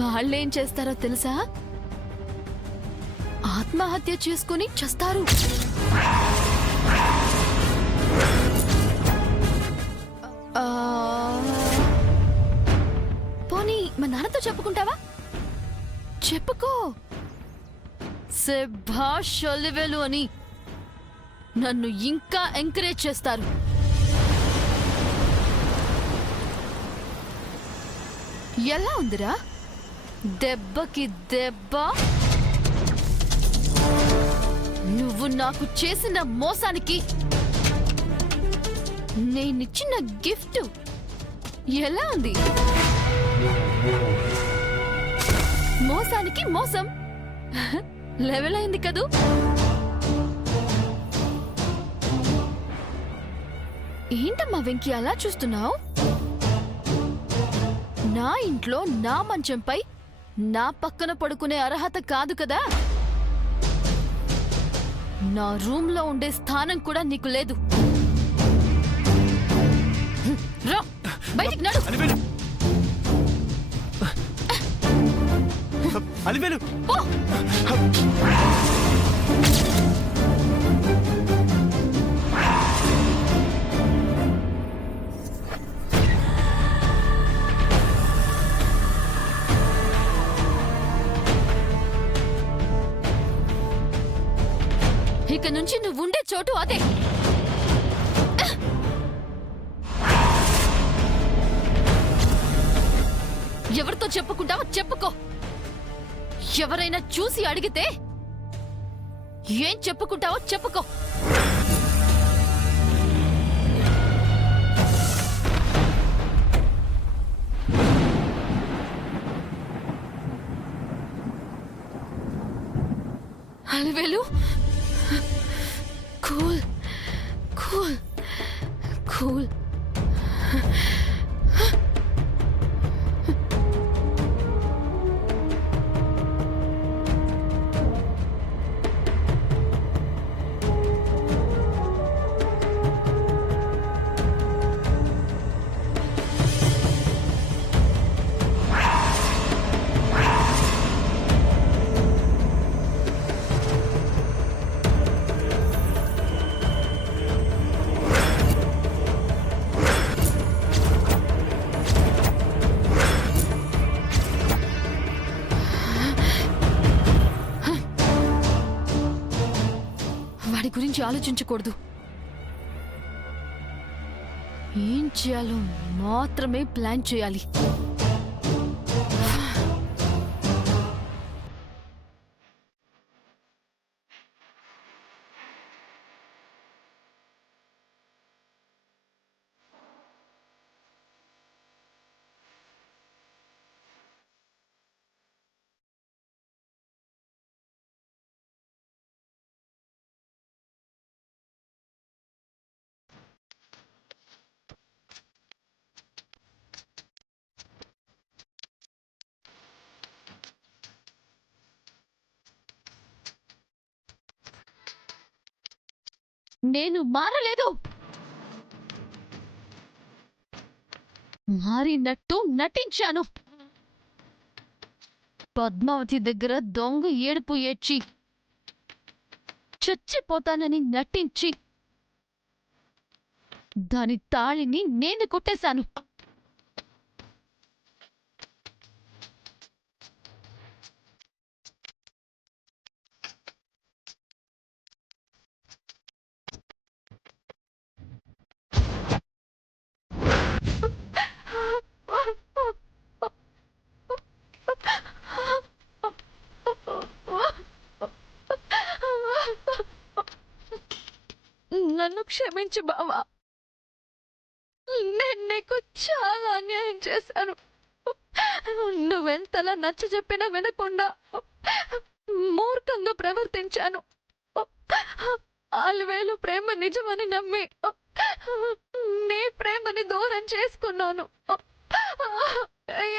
వాళ్ళేం చేస్తారో తెలుసా? ఆత్మహత్య చేసుకుని చస్తారు. పోనీ మా నాన్నతో చెప్పుకుంటావా? చెప్పుకో. శభాష్ ఒలివెలు అని నన్ను ఇంకా ఎంకరేజ్ చేస్తారు. ఎలా ఉందిరా దెబ్బకి దెబ్బ? నువ్వు నాకు చేసిన మోసానికి నేనిచ్చిన గిఫ్ట్ ఎలా ఉంది? మోసానికి మోసం లెవెల్ అయింది కదూ? ఏంటమ్మా వెంకీ అలా చూస్తున్నావు? నా ఇంట్లో నా మంచంపై నా పక్కన పడుకునే అర్హత కాదు కదా. నా రూమ్లో ఉండే స్థానం కూడా నీకు లేదు. రా బయటికి నడు. అలివేలు ఇక నుంచి నువ్వు ఉండే చోటు అదే. ఎవరితో చెప్పుకుంటావో చెప్పుకో. ఎవరైనా చూసి అడిగితే ఏం చెప్పుకుంటావో చెప్పుకో. Alivelu, cool cool cool. గురించి ఆలోచించకూడదు. ఏం చేయాలో మాత్రమే ప్లాన్ చేయాలి. నేను మారలేదు. మారినట్టు నటించాను. పద్మావతి దగ్గర దొంగ ఏడుపు ఏడ్చి చచ్చిపోతానని నటించి దాని తాళిని నేను కొట్టేశాను. నన్ను క్షమించు బావా. నేను నీకు చాలా అన్యాయం చేశాను. నువ్వెంతలా నచ్చ చెప్పినా వినకుండా మూర్ఖంగా ప్రవర్తించాను. అలివేలు ప్రేమ నిజమని నమ్మి నీ ప్రేమని దూరం చేసుకున్నాను.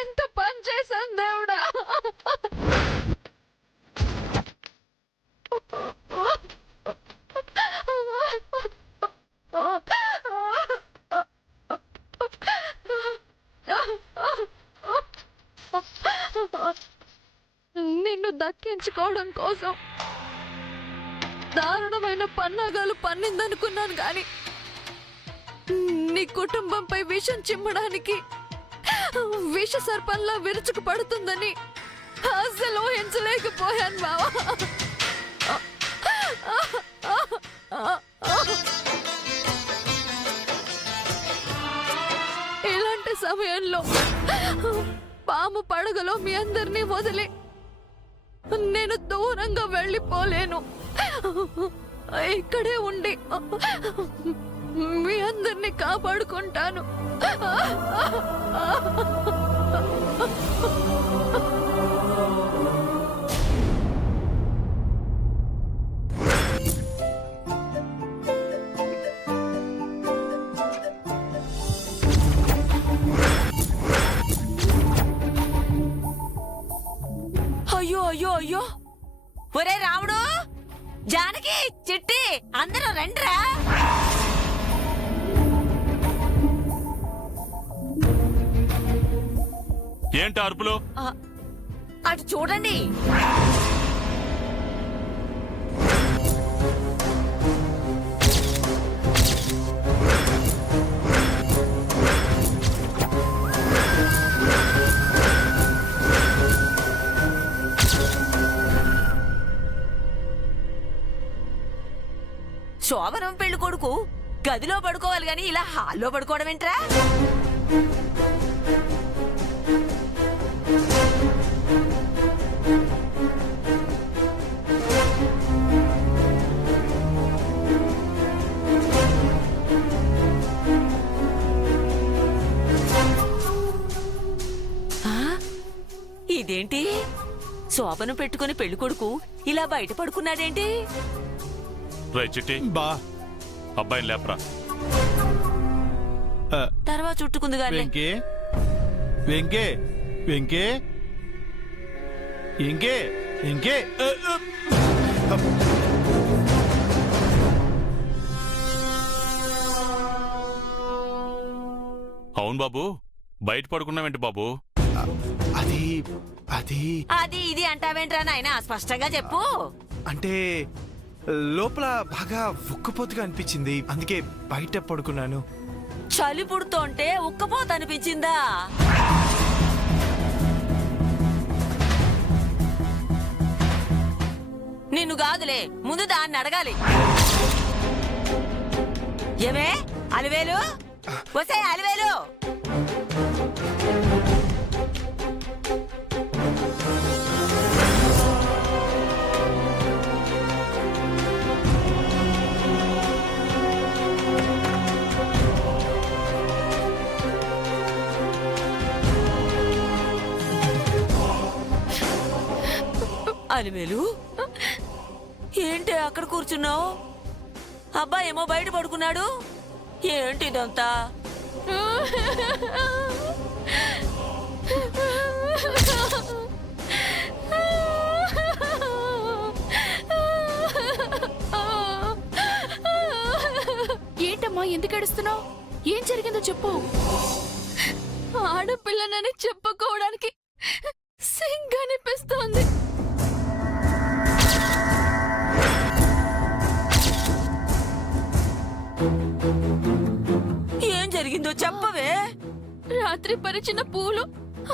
ఎంత పని చేశాను దేవుడా. ఆస్తులు దక్కించుకోవడం కోసం దారుణమైన పన్నాగాలు పన్నిందనుకున్నాను గాని నీ కుటుంబంపై విషం చిమ్మడానికి విష సర్పంలా విరుచుకు పడుతుందని అసలు ఊహించలేకపోయాను బావా. ఇలాంటి సమయంలో పాము పడగలో మీ అందరినీ వదిలి నేను దూరంగా వెళ్ళిపోలేను. ఇక్కడే ఉండి మీ అందరినీ కాపాడుకుంటాను. అయ్యో అయ్యో అయ్యో, ఒరే రాముడు, జానకి, చిట్టి, అందరూ రండిరా. ఏంటి అరుపులు? అటు చూడండి. శోభనం పెళ్లి కొడుకు గదిలో పడుకోవాలి గాని ఇలా హాల్లో పడుకోవడం ఏంట్రా? ఇదేంటి, శోభనం పెట్టుకుని పెళ్లి కొడుకు ఇలా బయట పడుకున్నాడేంటి? రై చిట్టి, బా అబ్బాయిని లేపరా. తర్వాత చుట్టుకుంది గాని. వెంకే వెంకే వెంకే వెంకే వెంకే అవును బాబు, బయట పడుకున్నావేంటి బాబు? అది అది అది ఇది అంటావేంట్రా నాయనా, స్పష్టంగా చెప్పు. అంటే లోపల బాగా ఉక్కపోతుగా అనిపించింది, అందుకే బయట పడుకున్నాను. చలి పుడుతోంటే ఉక్కపోత అనిపించిందా? నిన్ను కాదులే, ముందు దాన్ని అడగాలి. ఏమే అలివేలు, వసే అలివేలు, అలివేలు, ఏంటి అక్కడ కూర్చున్నావు? అబ్బాయి ఏమో బయట పడుకున్నాడు, ఏంటి ఇదంతా? ఏంటమ్మా, ఎందుకు ఏడుస్తున్నావు? ఏం జరిగిందో చెప్పు. ఆడపిల్లనని చెప్పుకోవడానికి సిగ్గనిపిస్తోంది. ఏం జరిగిందో చెప్పవే. రాత్రి పరిచిన పూలు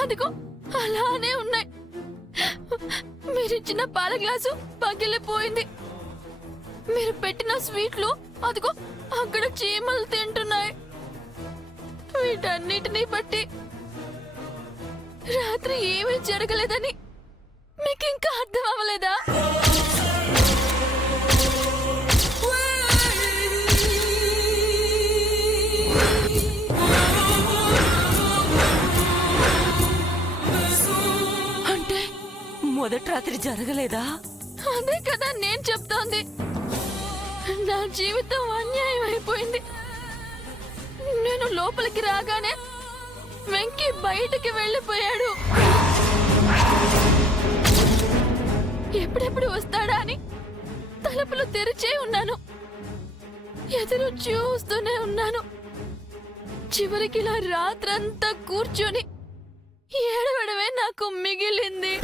అదిగో అలానే ఉన్నాయి. మీరిచ్చిన పాల గ్లాసు పగిలిపోయింది. మీరు పెట్టిన స్వీట్లు అదిగో అక్కడ చీమలు తింటున్నాయి. వీటన్నిటినీ బట్టి రాత్రి ఏమీ జరగలేదని మీకు ఇంకా అర్థం అవ్వలేదా? అంటే మొదటి రాత్రి జరగలేదా? అదే కదా నేను చెప్తోంది. నా జీవితం అన్యాయం అయిపోయింది. నేను లోపలికి రాగానే వెంకీ బయటికి వెళ్ళిపోయాడు. ఎప్పుడెప్పుడు వస్తాడా అని తలుపులు తెరిచే ఉన్నాను. ఎదురు చూస్తూనే ఉన్నాను. చివరికి ఇలా రాత్రంతా కూర్చొని ఏడవడమే నాకు మిగిలింది.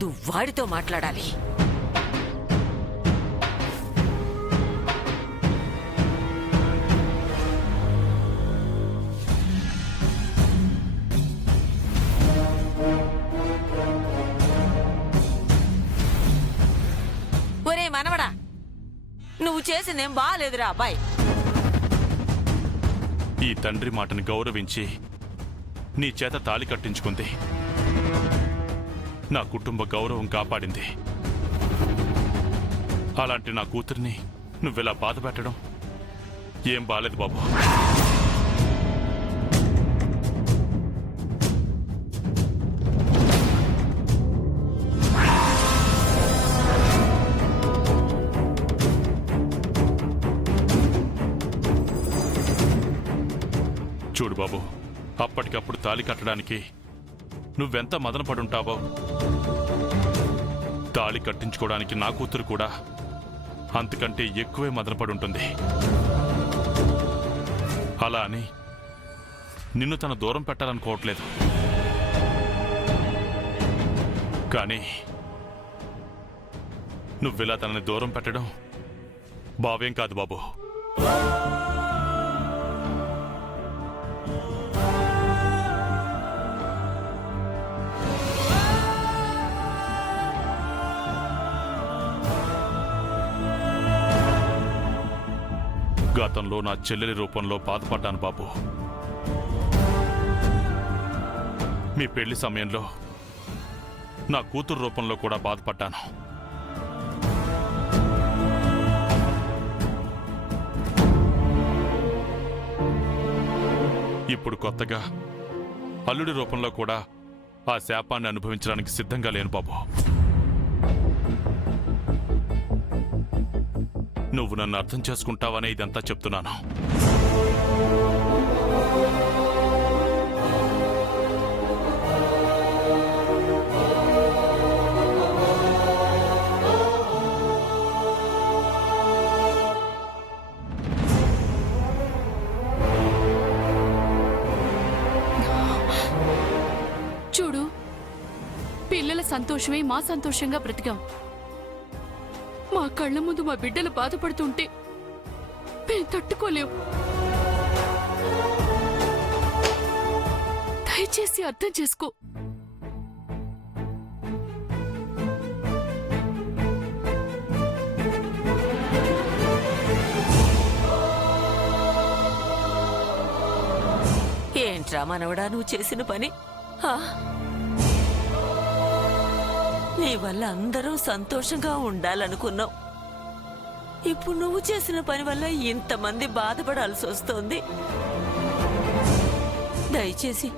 ముందు వాడితో మాట్లాడాలి. ఒరే మనవడా, నువ్వు చేసిందేం బాగాలేదురా అబ్బాయి. ఈ తండ్రి మాటని గౌరవించి నీ చేత తాళి కట్టించుకుంది. నా కుటుంబ గౌరవం కాపాడింది. అలాంటి నా కూతుర్ని నువ్వెలా బాధ పెట్టడం ఏం బాలేదు బాబు. చూడు బాబు, అప్పటికప్పుడు తాళి కట్టడానికి నువ్వెంత మదన పడుంటావో, తాళి కట్టించుకోవడానికి నా కూతురు కూడా అంతకంటే ఎక్కువే మదన పడుంటుంది. అలా అని నిన్ను తన దూరం పెట్టాలనుకోవట్లేదు, కానీ నువ్విలా తనని దూరం పెట్టడం భావ్యం కాదు బాబు. గతంలో నా చెల్లెలి రూపంలో బాధపడ్డాను బాబు. మీ పెళ్లి సమయంలో నా కూతురు రూపంలో కూడా బాధపడ్డాను. ఇప్పుడు కొత్తగా అల్లుడి రూపంలో కూడా ఆ శాపాన్ని అనుభవించడానికి సిద్ధంగా లేను బాబు. నువ్వు నన్ను అర్థం చేసుకుంటావనే ఇదంతా చెప్తున్నాను. చూడు, పిల్లల సంతోషమే మా సంతోషంగా బ్రతికాం. మా కళ్ళ ముందు మా బిడ్డలు బాధపడుతుంటే మేము తట్టుకోలేం. దయచేసి అర్థం చేసుకో. ఏంట్రా మనవడా నువ్వు చేసిన పని? నీ వల్ల అందరూ సంతోషంగా ఉండాలనుకున్నావు. ఇప్పుడు నువ్వు చేసిన పని వల్ల ఇంతమంది బాధపడాల్సి వస్తోంది. దయచేసి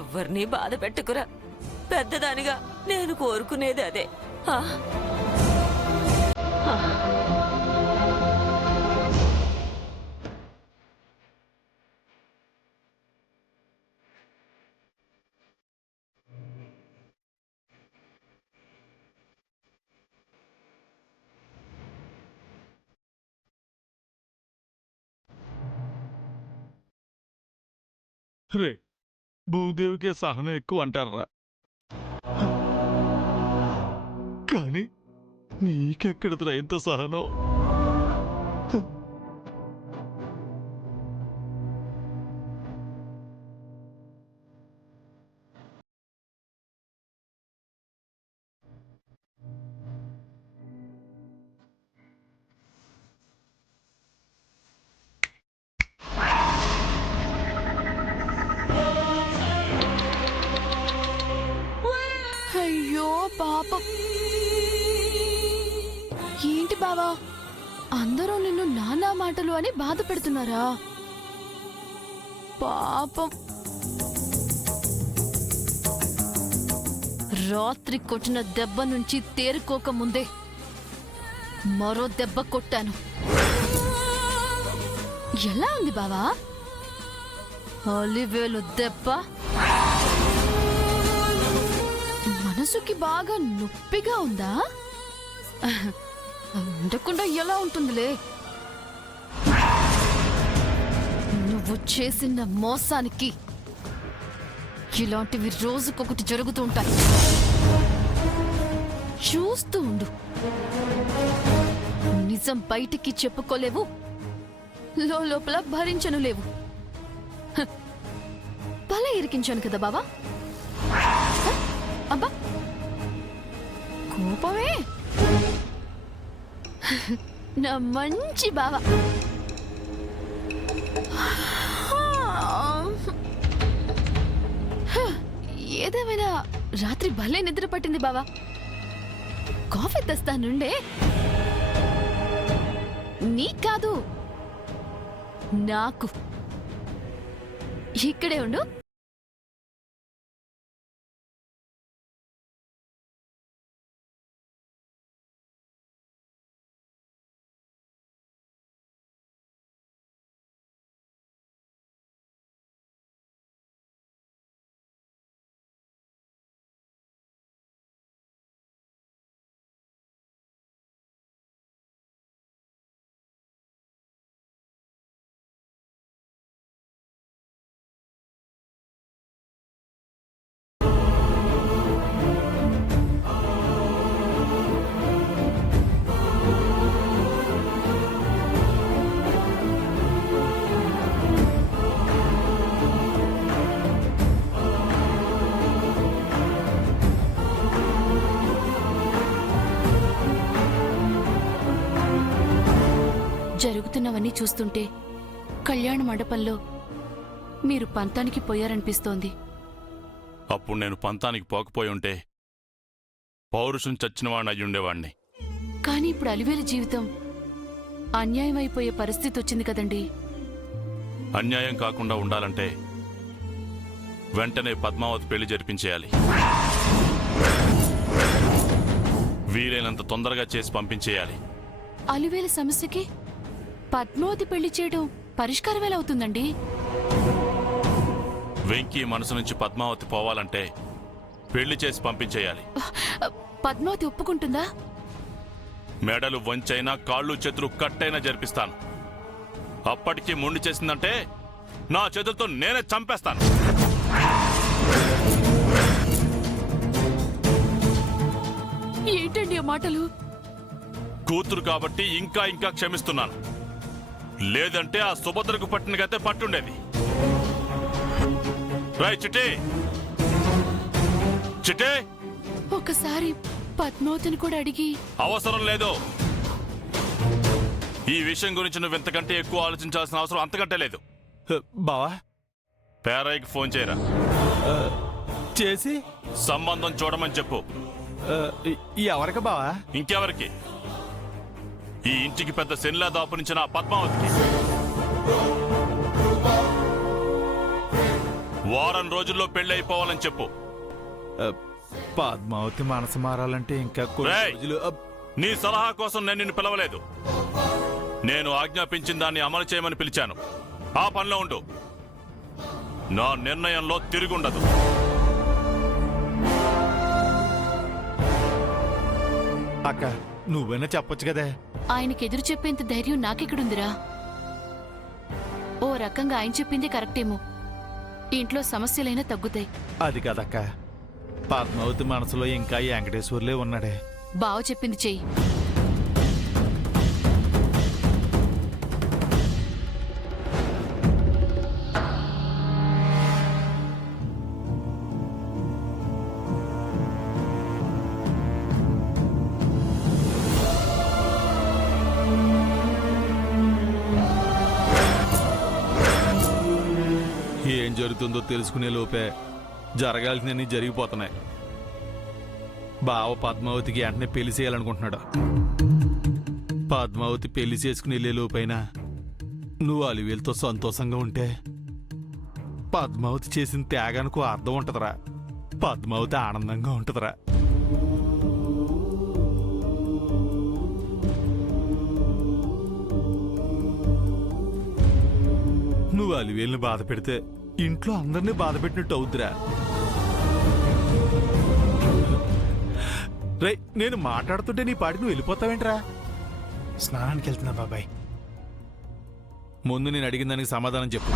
ఎవ్వరినీ బాధ పెట్టుకురా. పెద్దదానిగా నేను కోరుకునేది అదే. రే, భూదేవికే సహనం ఎక్కువ అంటారా, కానీ నీకెక్కడరా ఎంత సహనం? అయ్యో పాపం. ఏంటి బావా, అందరూ నిన్ను నానా మాటలు అని బాధ పెడుతున్నారా? పాపం. రాత్రి కొట్టిన దెబ్బ నుంచి తేరుకోక ముందే మరో దెబ్బ కొట్టాను. ఎలా ఉంది బావా అలివేలు దెబ్బ? మనసుకి బాగా నొప్పిగా ఉందా? ఉండకుండా ఎలా ఉంటుందిలే. నువ్వు చేసిన మోసానికి ఇలాంటివి రోజుకొకటి జరుగుతూ ఉంటాయి. చూస్తూ ఉండు. నిజం బయటికి చెప్పుకోలేవు, లోపల భరించను లేవు. హ, భలే ఇరికించాను కదా బావా. హ, అబ్బా కోపమే. నా మంచి బావ. ఏదేమైనా రాత్రి భలే నిద్ర పట్టింది బావా. కాఫీ తెస్తానుండే. నీకు కాదు, నాకు. ఇక్కడే ఉండు. జరుగుతున్నవన్నీ చూస్తుంటే కళ్యాణ మండపంలో మీరు పంతానికి పోయారనిపిస్తోంది. అప్పుడు నేను పంతానికి పోకపోయి ఉంటే పౌరుషం చచ్చినవాడిని అయ్యుండేవాణ్ణి. కానీ ఇప్పుడు అలివేలు జీవితం అన్యాయం అయిపోయే పరిస్థితి వచ్చింది కదండి. అన్యాయం కాకుండా ఉండాలంటే వెంటనే పద్మావతి పెళ్లి జరిపించేయాలి. వీలైనంత తొందరగా చేసి పంపించేయాలి. అలివేలు సమస్యకి పద్మావతి పెళ్లి చేయడం పరిష్కారం ఎలా అవుతుందండి? వెంకీ మనసు నుంచి పద్మావతి పోవాలంటే పెళ్లి చేసి పంపించేయాలి. పద్మావతి ఒప్పుకుంటుందా? మెడలు వంచైనా కాళ్ళు చేతులు కట్టైనా జరిపిస్తాను. అప్పటికి మొండి చేసిందంటే నా చేతులతో నేనే చంపేస్తాను. ఏంటండి ఆ మాటలు? కూతురు కాబట్టి ఇంకా ఇంకా క్షమిస్తున్నాను. లేదంటే ఆ సుభద్రకు పట్టిన గతే పట్టుండేది. రాయ్ చిటే, చిటే, ఒకసారి పద్మావతిని కూడా అడిగి. అవసరం లేదు. ఈ విషయం గురించి నువ్వు ఇంతకంటే ఎక్కువ ఆలోచించాల్సిన అవసరం అంతకంటే లేదు. బావా పేరాయికి ఫోన్ చేయరా. చేసి సంబంధం చూడమని చెప్పు. ఎవరికి బావా? ఇంకెవరికి? ఈ ఇంటికి పెద్ద శనిలా దాపునించిన ఆ పద్మావతికి. వారం రోజుల్లో పెళ్లి అయిపోవాలని చెప్పు. పద్మావతి మనసు మారాలంటే ఇంకా రేయ్! నీ సలహా కోసం నేను నిన్ను పిలవలేదు. నేను ఆజ్ఞాపించిన దాన్ని అమలు చేయమని పిలిచాను. ఆ పనిలో ఉండు. నా నిర్ణయంలో తిరుగుండదు. అక్క నువ్వైనా చెప్పొచ్చు కదే. ఆయనకి ఎదురు చెప్పేంత ధైర్యం నాకెక్కడుందిరా? ఓ రకంగా ఆయన చెప్పింది కరెక్టేమో. ఇంట్లో సమస్యలైనా తగ్గుతాయి. అది కదక్క, పద్మావతి మనసులో ఇంకా ఈ వెంకటేశ్వర్లే ఉన్నాడే. బావ చెప్పింది చెయ్యి. ఏం జరుగుతుందో తెలుసుకునే లోపే జరగాల్సినవి జరిగిపోతున్నాయి. బావ పద్మావతికి వెంటనే పెళ్లి చేయాలనుకుంటున్నాడు. పద్మావతి పెళ్లి చేసుకుని వెళ్ళే లోపైనా నువ్వు అలివేలుతో సంతోషంగా ఉంటే పద్మావతి చేసిన త్యాగానికి అర్థం ఉంటదిరా. పద్మావతి ఆనందంగా ఉంటదిరా. నువ్వు అలివేలుని బాధ పెడితే ఇంట్లో అందరినీ బాధ పెట్టినట్టు అవుద్దిరా. రే, నేను మాట్లాడుతుంటే నీ పాటికి నువ్వు వెళ్ళిపోతావేంట్రా? స్నానానికి వెళ్తున్నా బాబాయ్. ముందు నేను అడిగిన దానికి సమాధానం చెప్పు.